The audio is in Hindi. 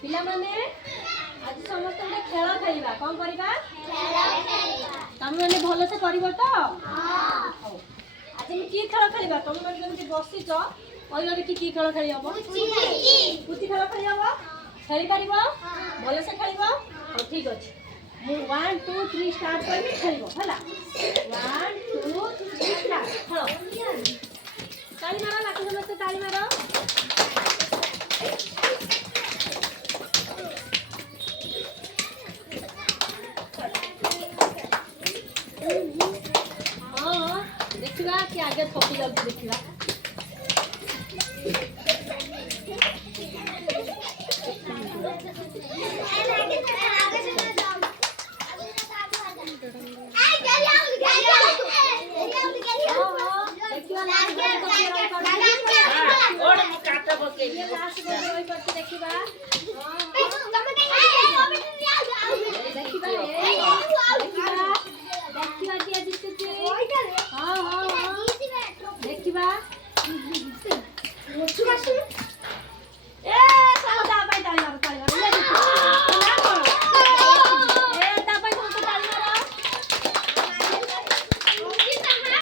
पिला माने आज समस्त गोटे खेल खेलिबा कौन करिबा तुम मैंने भल से करिवो तो हां आज हम की खेल खेलिबा तुम मैंने जमति बसिच कहलो कि खेल खेली हबो पुची खेल खेली हबो खेली पारिबो भल से खेलिबो ठीक अछि मु 1 2 3 स्टार्ट करबी खेलिबो हला 1 2 3 स्टार्ट खेलो ताली मारो लाठी समस्त ताली मारो देखिबा कि आगे थकी जाउ देखिबा देखिबा